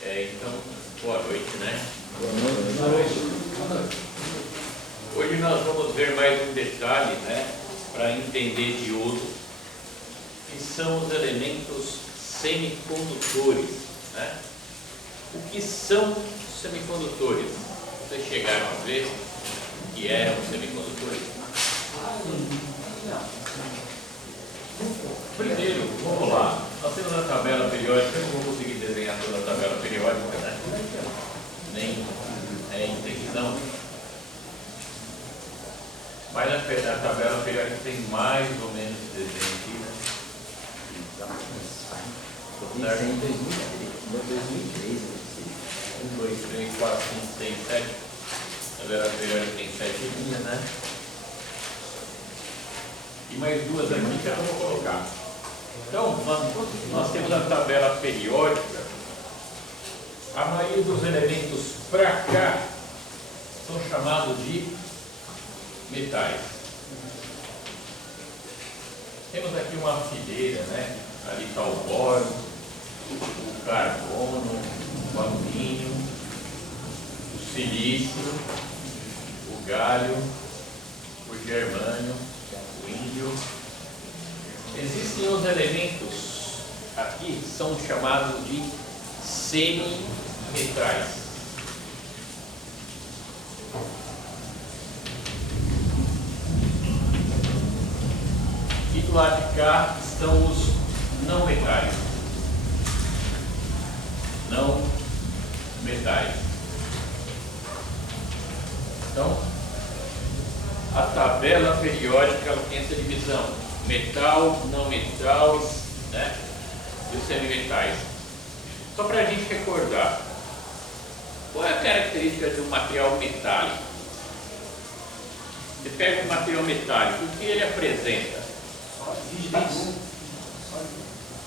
Então, boa noite, né? Boa noite. Hoje nós vamos ver mais um detalhe, né? Para entender de uso, que são os elementos semicondutores, né? O que são semicondutores? Vocês chegaram a ver o que eram semicondutores? Primeiro, vamos lá. Nós temos a tabela periódica. Eu não vou conseguir desenhar toda a tabela periódica, né? Nem em precisão. Mas a tabela periódica tem mais ou menos desenho aqui, né? Certo? Em 2003. 1, 2, 3, 4, 5, 6, 7. A tabela periódica tem 7 linhas, né? E mais duas aqui que eu não vou colocar. Então, nós temos a tabela periódica. A maioria dos elementos para cá são chamados de metais. Temos aqui uma fileira, né? Ali está o bóron, o carbono, o alumínio, o silício, o galho, o germânio, o índio. Existem os elementos aqui que são chamados de semimetais. E do lado de cá estão os não metais. Não metais. Então, a tabela periódica ela tem essa divisão: metal, não metal, né? E os semimetais. Só para a gente recordar, qual é a característica de um material metálico? Você pega um material metálico, o que ele apresenta?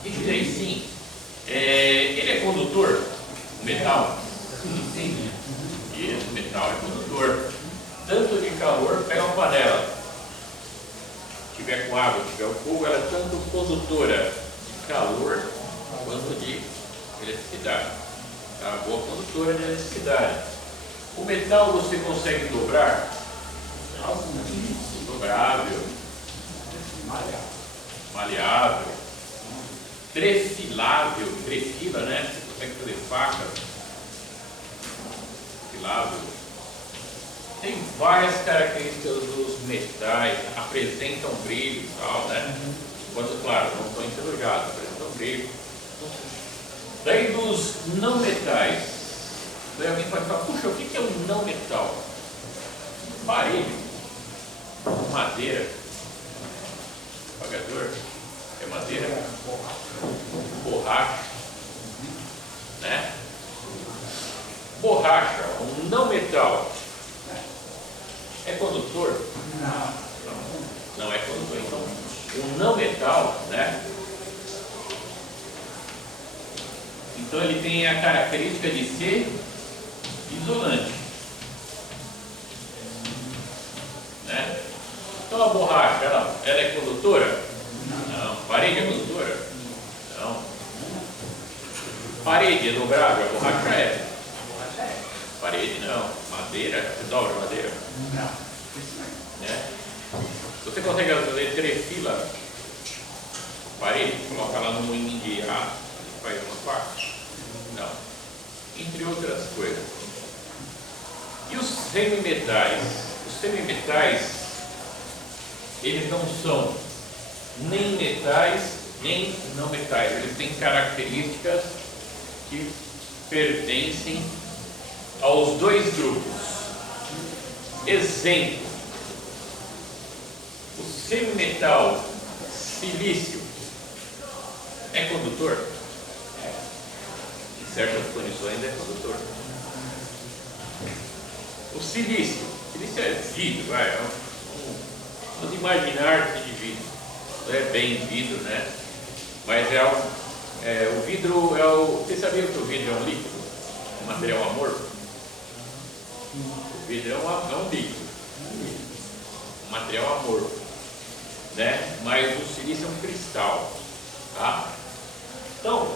Rigidez, sim. Ele é condutor? O metal? Sim. Isso, o metal é condutor. Tanto de calor, pega uma panela. Se tiver com água, se tiver o fogo, ela é tanto condutora de calor quanto de eletricidade. É uma boa condutora de eletricidade. O metal você consegue dobrar? Dobrável. Maleável. Trefilável. Trefila, né? Você consegue fazer faca. Trefilável. Tem várias características dos metais, apresentam brilho e tal, né? Enquanto, claro, não estão enferrujados, apresentam brilho. Daí dos não metais, daí alguém pode falar, puxa, o que é um não metal? Parede, madeira, apagador, é madeira, borracha, né? Borracha, um não metal. É condutor? Não é condutor. Então, o não metal, né? Então, ele tem a característica de ser isolante. Né? Então, a borracha, ela é condutora? Não. Parede é condutora? Não. Parede é dobrável? A borracha é. Parede não. Madeira, você dobra madeira? Não. Né? Você consegue fazer trefila? Parede, coloca lá no moinho de ar e faz uma parte? Não. Entre outras coisas. E os semimetais? Os semimetais, eles não são nem metais, nem não metais. Eles têm características que pertencem aos dois grupos. Exemplo: o semimetal silício é condutor? Em certas condições é condutor. O silício é vidro, vamos imaginar que de vidro. Não é bem vidro, né? Mas o vidro é o. Você sabia que o vidro é um líquido? Um material amorfo? O vidro é um líquido. Um material amorfo. Né? Mas o silício é um cristal. Tá? Então,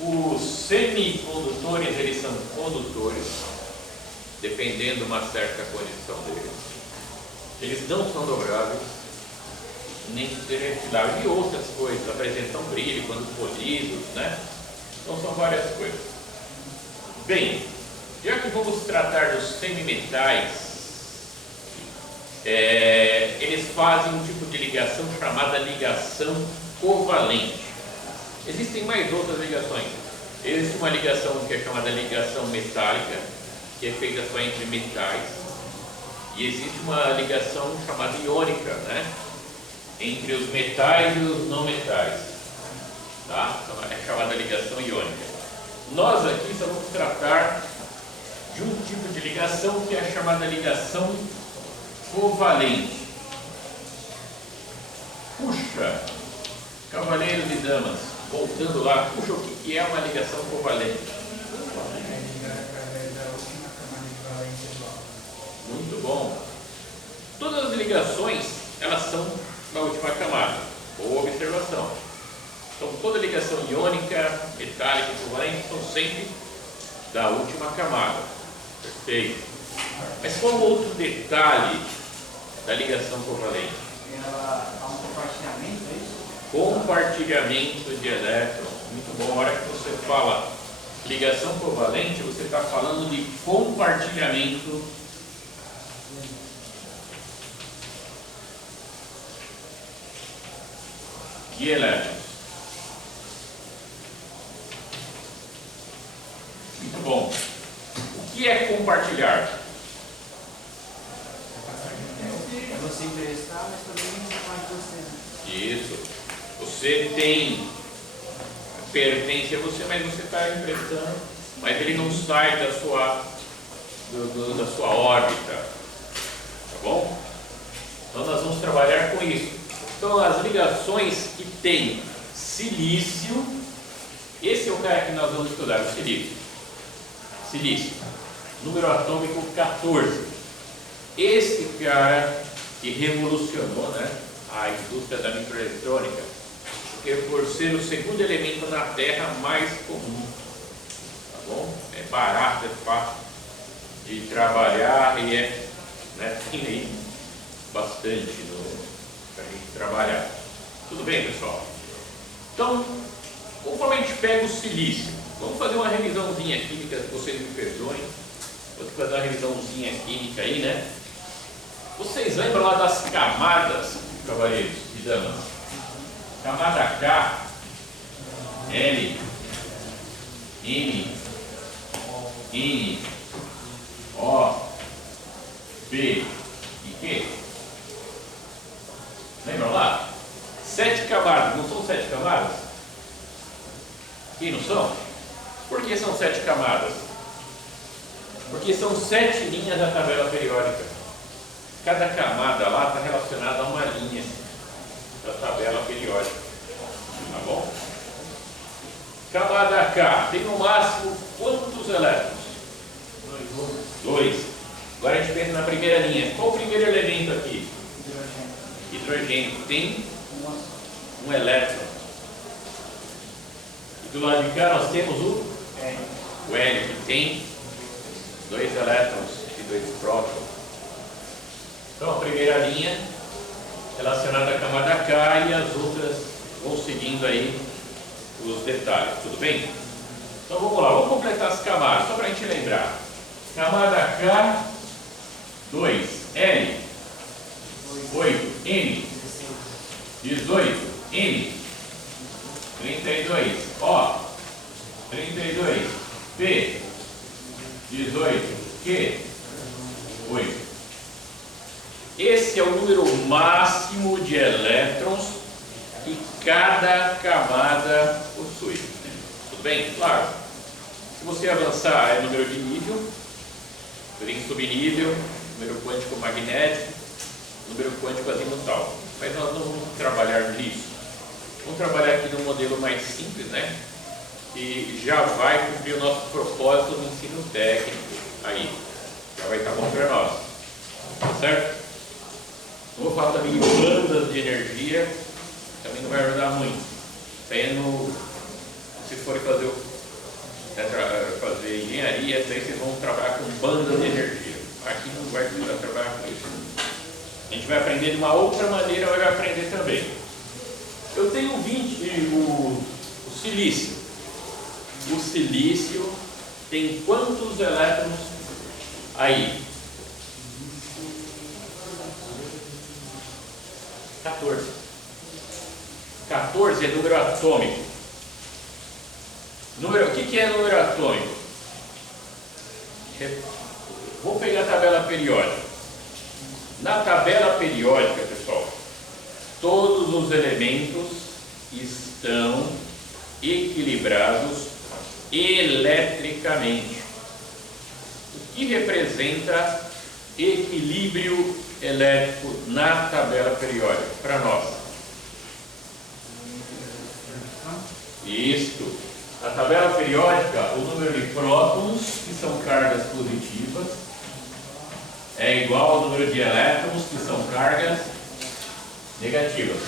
Os semicondutores, eles são condutores, dependendo de uma certa condição deles. Eles não são dobráveis, nem refiláveis, e outras coisas, apresentam brilho quando polidos, né? Então são várias coisas. Bem, já que vamos tratar dos semimetais, eles fazem um tipo de ligação chamada ligação covalente. Existem mais outras ligações. Existe uma ligação que é chamada ligação metálica, que é feita só entre metais. E existe uma ligação chamada iônica, né? Entre os metais e os não metais. Tá? É chamada ligação iônica. Nós aqui só vamos tratar de um tipo de ligação que é a chamada ligação covalente. Puxa, cavaleiros e damas, voltando lá, puxa, o que é uma ligação covalente? Muito bom. Todas as ligações, elas são da última camada. Boa observação. Então, toda ligação iônica, metálica e covalente são sempre da última camada. Perfeito. Mas qual outro detalhe da ligação covalente? Ela há um compartilhamento, é isso? Compartilhamento de elétrons. Muito bom. A hora que você fala ligação covalente, você está falando de compartilhamento de elétrons. Muito bom. O que é compartilhar? É você emprestar, mas também não faz você. Isso. Você pertence a você, mas você está emprestando, mas ele não sai da sua órbita. Tá bom? Então nós vamos trabalhar com isso. Então as ligações que tem silício, esse é o cara que nós vamos estudar, o silício. Silício, número atômico 14. Esse cara que revolucionou, né, a indústria da microeletrônica, porque por ser o segundo elemento na Terra mais comum, tá bom? É barato, é fácil de trabalhar e tem aí bastante para a gente trabalhar. Tudo bem, pessoal? Então, conforme a gente pega o silício, vamos fazer uma revisãozinha química, vocês me perdoem, vou fazer uma revisãozinha química aí, né? Vocês lembram lá das camadas, cavaleiros e damas? Camada K, L, M, N, O, P e Q. Lembram lá? 7 camadas, não são 7 camadas? Quem não são? Por que são 7 camadas? Porque são 7 linhas da tabela periódica. Cada camada lá está relacionada a uma linha da tabela periódica. Tá bom? Camada K tem no máximo quantos elétrons? 2. Agora a gente pensa na primeira linha. Qual o primeiro elemento aqui? Hidrogênio. Tem um elétron. E do lado de cá nós temos o hélio, que tem 2 elétrons e 2 prótons. Então a primeira linha relacionada à camada K e as outras vão seguindo aí os detalhes, tudo bem? Então vamos lá, vamos completar as camadas, só para a gente lembrar. Camada K, 2, L, 8, N, 18, N, 32, O, 32, P, 18, Q, 8. Esse é o número máximo de elétrons que cada camada possui. Tudo bem? Claro. Se você avançar, é número de nível, tem subnível, número quântico magnético, número quântico azimutal. Mas nós não vamos trabalhar nisso. Vamos trabalhar aqui no modelo mais simples, né? Que já vai cumprir o nosso propósito no ensino técnico. Aí, já vai estar bom para nós. Tá certo? Não vou falar também de bandas de energia, também não vai ajudar muito. Se vocês forem fazer o fazer engenharia, daí vocês vão trabalhar com bandas de energia. Aqui não vai precisar trabalhar com isso. A gente vai aprender de uma outra maneira, mas vai aprender também. Eu tenho o silício. O silício tem quantos elétrons aí? 14. 14 é número atômico. O que é número atômico? Vou pegar a tabela periódica. Na tabela periódica, pessoal, todos os elementos estão equilibrados eletricamente. O que representa equilíbrio elétrico na tabela periódica para nós? Isto. Na tabela periódica, o número de prótons, que são cargas positivas, é igual ao número de elétrons, que são cargas negativas.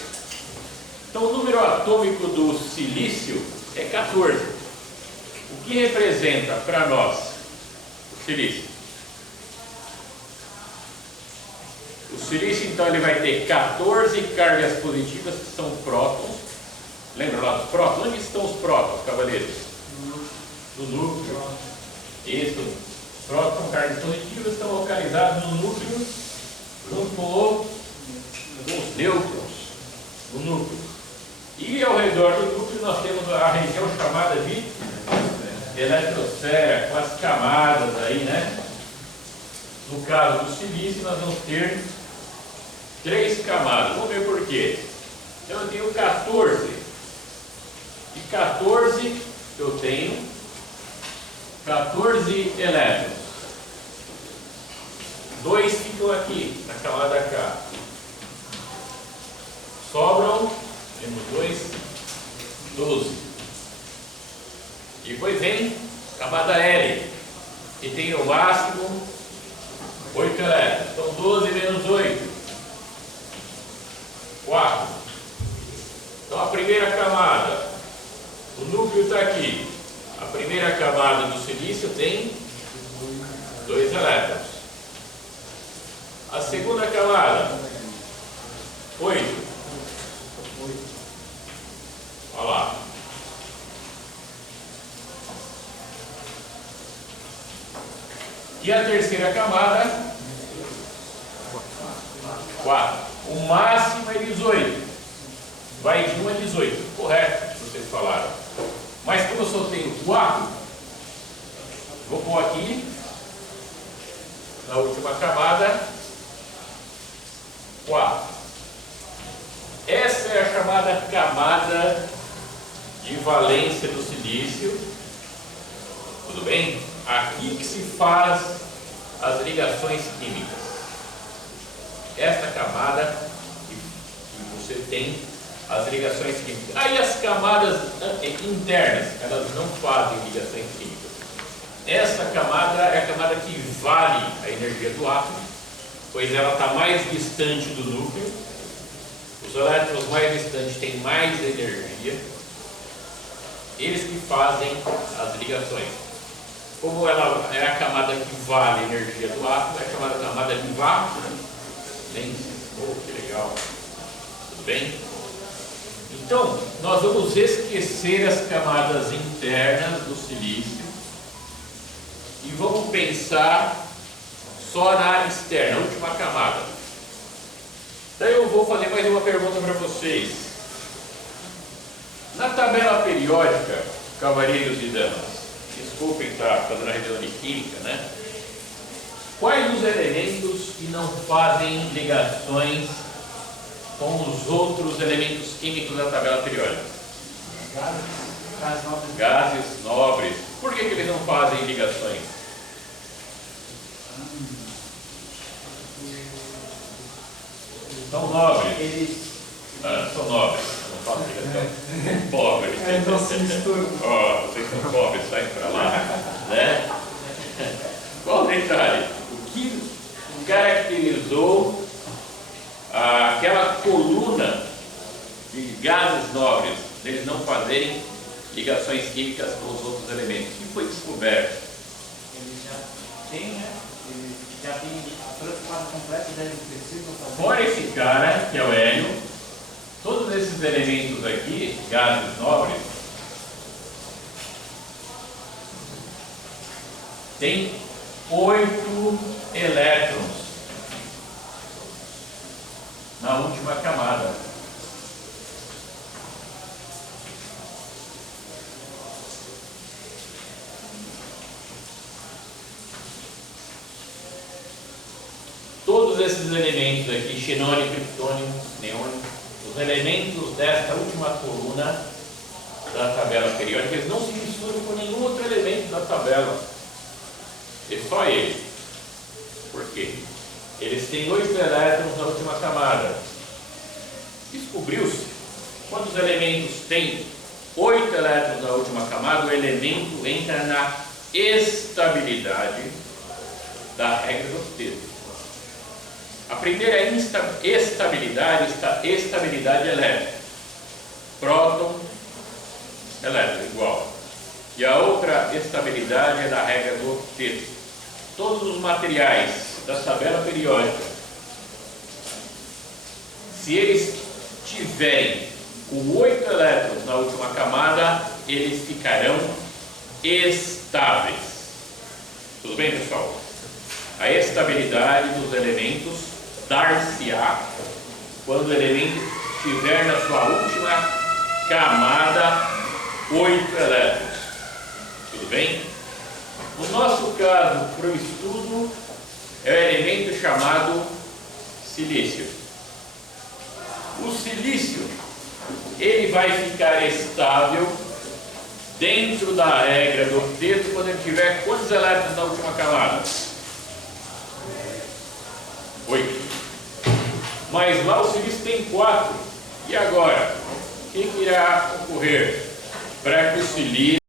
Então, o número atômico do silício é 14. O que representa para nós o silício? O silício, então, ele vai ter 14 cargas positivas, que são prótons. Lembra lá dos prótons? Onde estão os prótons, cavaleiros? No núcleo. Isso. Os prótons são cargas positivas, estão localizados no núcleo, junto com os nêutrons, no núcleo. E ao redor do núcleo nós temos a região chamada de eletrosfera, com as camadas aí, né? No caso do silício, nós vamos ter 3 camadas. Vamos ver por quê. Então eu tenho 14. E 14, eu tenho 14 elétrons. 2 ficam aqui, na camada K. Sobram, temos 2, 12. E depois vem camada L, que tem no máximo 8 elétrons. Então 12 menos 8, 4. Então a primeira camada, o núcleo está aqui. A primeira camada do silício tem 2 elétrons. A segunda camada, 8. Olha lá. E a terceira camada, 4. O máximo é 18. Vai de 1 a 18. Correto, que vocês falaram. Mas como eu só tenho 4, vou pôr aqui na última camada 4. Essa é a chamada camada de valência do silício. Tudo bem? Aqui que se faz as ligações químicas. Essa camada que você tem as ligações químicas. Aí as camadas internas, elas não fazem ligações químicas. Essa camada é a camada que vale a energia do átomo, pois ela está mais distante do núcleo. Os elétrons mais distantes têm mais energia. Eles que fazem as ligações. Como ela é a camada que vale a energia do átomo, é a chamada camada de valência. Oh, que legal. Tudo bem? Então, nós vamos esquecer as camadas internas do silício e vamos pensar só na área externa, a última camada. Daí eu vou fazer mais uma pergunta para vocês. Na tabela periódica, cavalheiros e damas, desculpem estar fazendo a revisão de química, né? Quais os elementos que não fazem ligações com os outros elementos químicos da tabela periódica? Gases nobres. Por que eles não fazem ligações? São nobres. São nobres. Não fazem ligação. Pobres. Vocês são pobres, saem para lá. Né? Qual o detalhe? O que caracterizou aquela coluna de gases nobres, deles não fazerem ligações químicas com os outros elementos. O que foi descoberto? Ele já tem, né? Ele já tem a transformação completa dele precisa fazer. Fora esse cara, que é o hélio, todos esses elementos aqui, gases nobres, tem 8 elétrons na última camada. Todos esses elementos aqui, xenônio, criptônio, neônio, os elementos desta última coluna da tabela periódica, eles não se misturam com nenhum outro elemento da tabela. É só ele. Por quê? Eles têm 8 elétrons na última camada. Descobriu-se, quando os elementos têm 8 elétrons na última camada, o elemento entra na estabilidade da regra do texto. A primeira estabilidade está estabilidade elétrica. Próton, elétron, igual. E a outra estabilidade é da regra do texto. Todos os materiais da tabela periódica, se eles tiverem com 8 elétrons na última camada, eles ficarão estáveis. Tudo bem, pessoal? A estabilidade dos elementos dar-se-á quando o elemento tiver na sua última camada 8 elétrons. Tudo bem? No nosso caso, para o estudo, é o elemento chamado silício. O silício, ele vai ficar estável dentro da regra do texto quando ele tiver quantos elétrons na última camada? 8. Mas lá o silício tem 4. E agora? O que irá ocorrer para que o silício